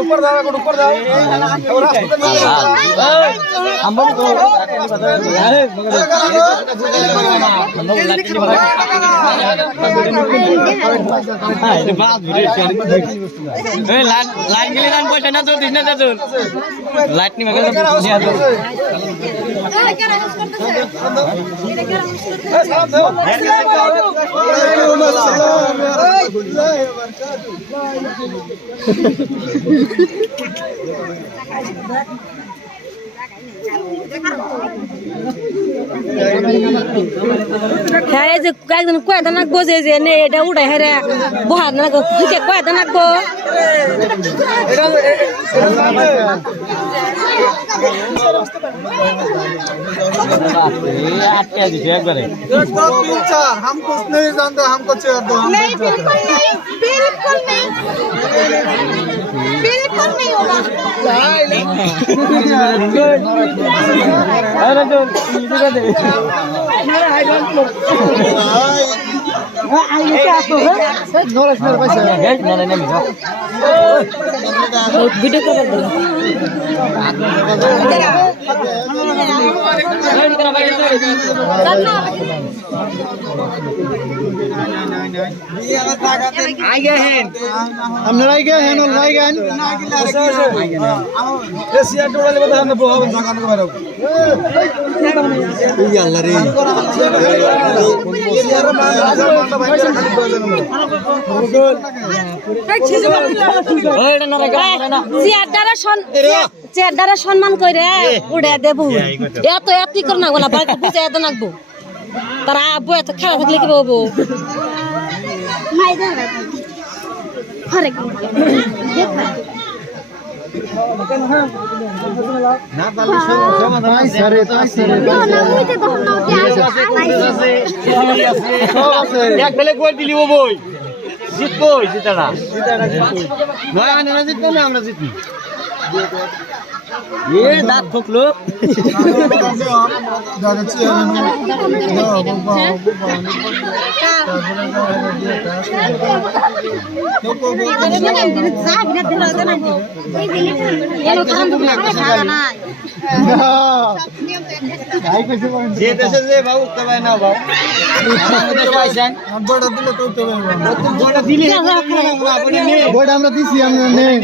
ऊपर जाओ हम लाइन के लिए पैसा ना तो लाइट नहीं मगर হ্যাঁ যে একজন কয়টা নাকবো যে নে এটা উড়ে হেরে বহার নাকবো কয়টা নাকবো हम कुछ नहीं जानते हमको चेयर दो नहीं बिल्कुल नहीं बिल्कुल नहीं होगा वीडियो कर दो আপনারা গিয়ে হেন ভাই গান এসিয়া টোড়ালে বড় আমরা বহাব জায়গা থেকে বাইরে এই আল্লাহ রে এসিয়ার মান রাজা ভাই খালি প্রয়োজন চেয়ার দ্বারা সম্মান করে উড়ে দেবো এত এতি করে নাকবো না বাড়িতে বুঝে এত নাকবো তারা আব্বু এত খেলা থাকলে কি বলবো এক বেলে গোল দিলি ও বই জিতবই জিতাটা নয় আনে জিতবো না আমরা জিতবি ये दांत ठोक लो যে দেশে যে বাবু তবে না বাবু বড় দিলে তো তবে বড় দিলে বড় আমরা দিছি আমরা নেই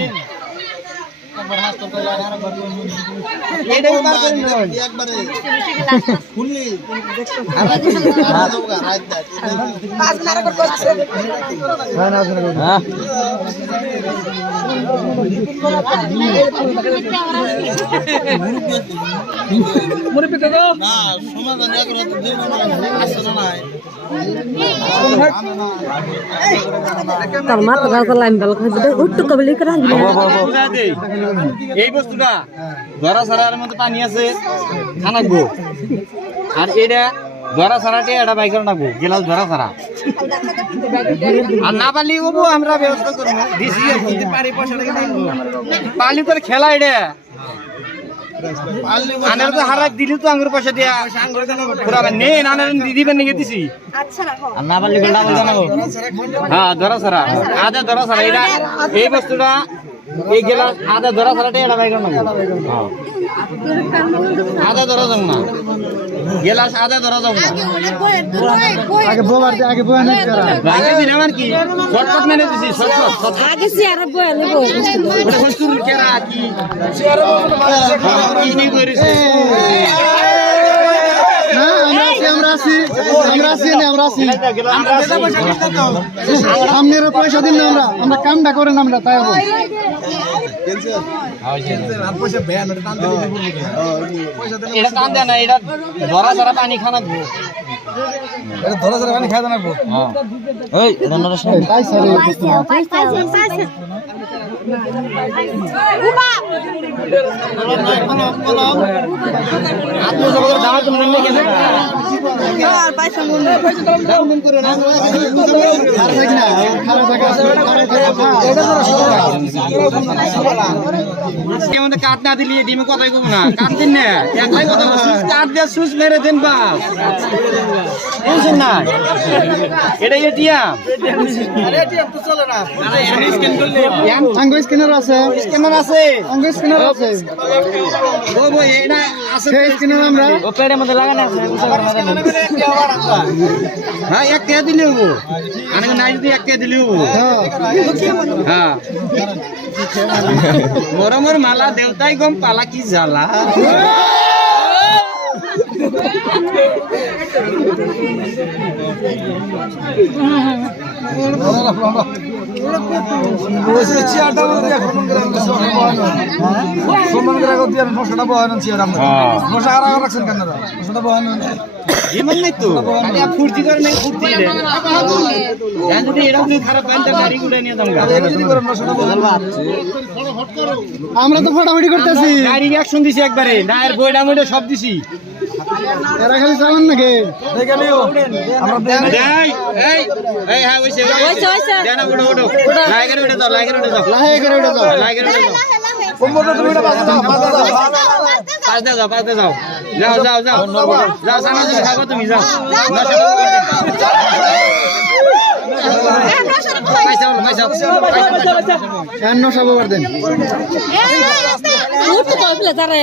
তার মাথা গাছ লাইন বেল খাইছে উঠতে কবলি করে এই বস্তুটা ধরা ছাড়ার মধ্যে পানি আছে খানাকবো আর এটা ধরা ছাড়াতে এটা বাইক রাখবো গেলাস ধরা ছাড়া আর না পারলে ওবো আমরা ব্যবস্থা করবো দিছি পালি তোর খেলা এটা আনার তো হারাক দিলি তো আঙ্গুর পয়সা দিয়া পুরাবেন নে আনার দিদিবেন নিয়ে দিছি আর না পারলে গোলটা বলতে না হ্যাঁ ধরা ছাড়া আদা ধরা ছাড়া এটা এই বস্তুটা এই গেলা আদা ধরা ছাড়াটা এটা বাইক রাখবো আদা ধরা যাও না গেলাস আদা ধরা যাও না আগে বোবার আগে বয়া না করা আগে দিন আমার কি শর্টকাট মেনে দিছি শর্টকাট আগে চেয়ার বয়া নেব ওটা হস্তুর কেরা কি চেয়ার কি নি করিছে না আমরা আছি সামনের পয়সা দিন না আমরা কামটা করেন আমরা তাই হবে এটা টান দেয় না এটা ধরা ধরা পানি খানা ধরা ধরা পানি খাওয়া নাকবো ওই রান্নার সময় আমাদের কাঠ না দিলি ডিমে কথাই কব না কাঠ দিন না একলাই কথা কাঠ দিয়ে সুস মেরে দেন বাস টেনশন নাই এটা এটিএম আঙ্গুল স্ক্যানার আছে স্ক্যানার আছে আঙ্গুল স্ক্যানার আছে ও ভাই এটা আছে সেই স্ক্যানার আমরা ও পেড়ের মধ্যে লাগানো আছে হ্যাঁ এক টাকা দিলে হবো আমি নাই যদি এক টাকা দিলে হবো হ্যাঁ মরমর মালা দেউতাই গম পালা কি জ্বালা এমন নাই তো খালি আপ ফুর্তি করে নাই ফুর্তি রে জান যদি এরকম যদি খারাপ পান তো গাড়ি গুড়া নিয়ে দাম আমরা তো ফটাফটি করতেছি গাড়ি অ্যাকশন দিছি একবারে না এর বইডা মইডা সব দিছি এরা খালি চালান নাকি এই এই এই হ্যাঁ ওইছে জানা ওড়ো ওড়ো লাইগারে ওড়ো দাও লাইগারে ওড়ো দাও লাহে করে উঠে যাও লাইগারে ওড়ো দাও লাহে লাহে পাঁচ দে যাও যাও যাও যাও যাও সামনে তুমি থাকো তুমি যাও এন্ন সব ওভার দেন উঠতে তো ফেলে যারে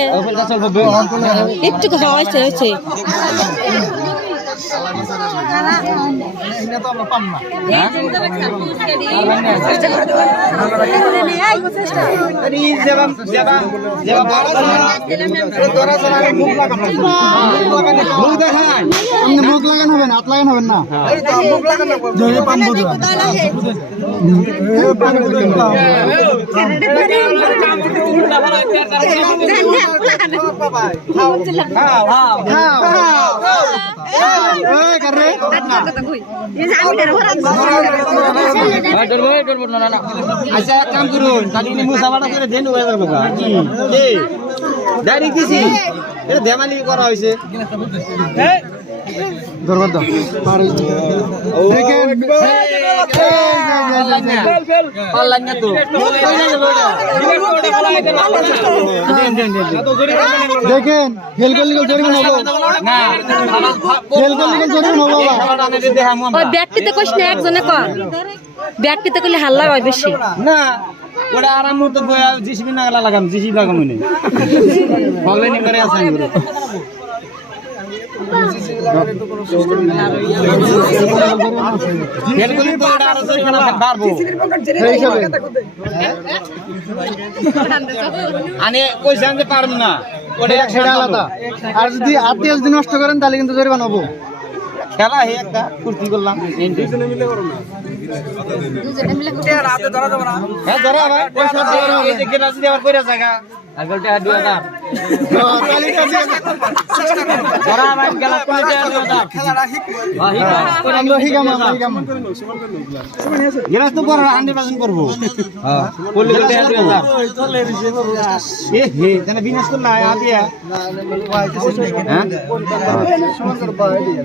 একটু কথা হয়েছে মুখ লাগানো হবে না হাত লাগানো হবে না আচ্ছা এক কাম করুন তাহলে মুসাফাটা করে দেন দাঁড়িয়ে দিছি এটা দেমালি করা হয়েছে ধরবার দাও পারলাম না তো দেখেন ফেল করলে জরিমানা হবো না ফেল করলে জরিমানা হবো বাবা ওই ব্যক্তিতে কইস না একজনে কর ব্যক্তিতে কইলে হাল্লা হয় বেশি না ওটা আরাম মতো জিসিবি না লাগাম জিসিবি লাগাম নি ভালো নি করে আছে আনে কইছেন যে পারব না ওটা এক সেটা আলাদা আর যদি আত্মীয় যদি নষ্ট করেন তাহলে কিন্তু জরিমানা হবো খেলা হে একটা কুর্তি করলাম হ্যাঁ ধরা ভাই পয়সা এই যে গেলাস দিয়ে আবার কইরা জায়গা আগলটা 2000 ধরা ভাই গেলাস করে 2000 খেলাটা আমরা হিগাম গেলাস তো পরে 100% করব হ্যাঁ বললে 2000 এ হে তাহলে বিনাশ করলা আদিয়া হ্যাঁ